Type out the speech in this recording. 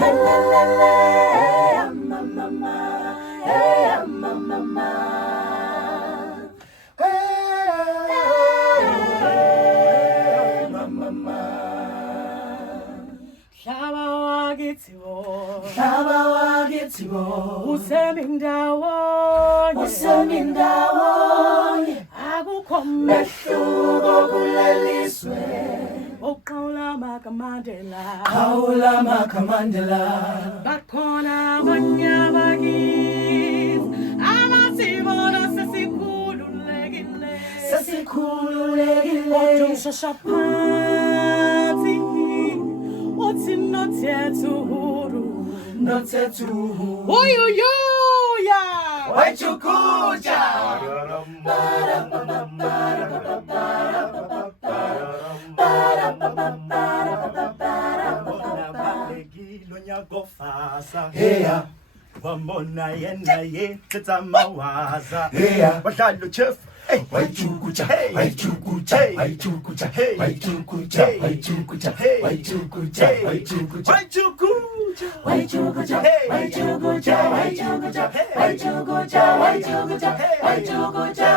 Helele, mama, hey, mama. Hey, mama. Shaba wagitiwo, usemindawo, akukhomehluko mehluko kuleliswe, oqawula makamandela, Kaula Makamandela, bakhona abanye abakithi amasibona sesikhululekile, sesikhululekile, umshosha phansi uthi nothethu notethu, uyuyuya wachukucha, heya, Wamona yena ye tamawaza heya, badlalo chef hey wachukucha, Hey. wachukucha, Hey. wachukucha, Hey. wachukucha, Hey. wachukucha, Hey. wachukucha, Hey. wachukucha. Wachukucha Waichukucha, Hey. waichukucha, waichukucha, Hey. waichukucha, waichukucha, waichukucha.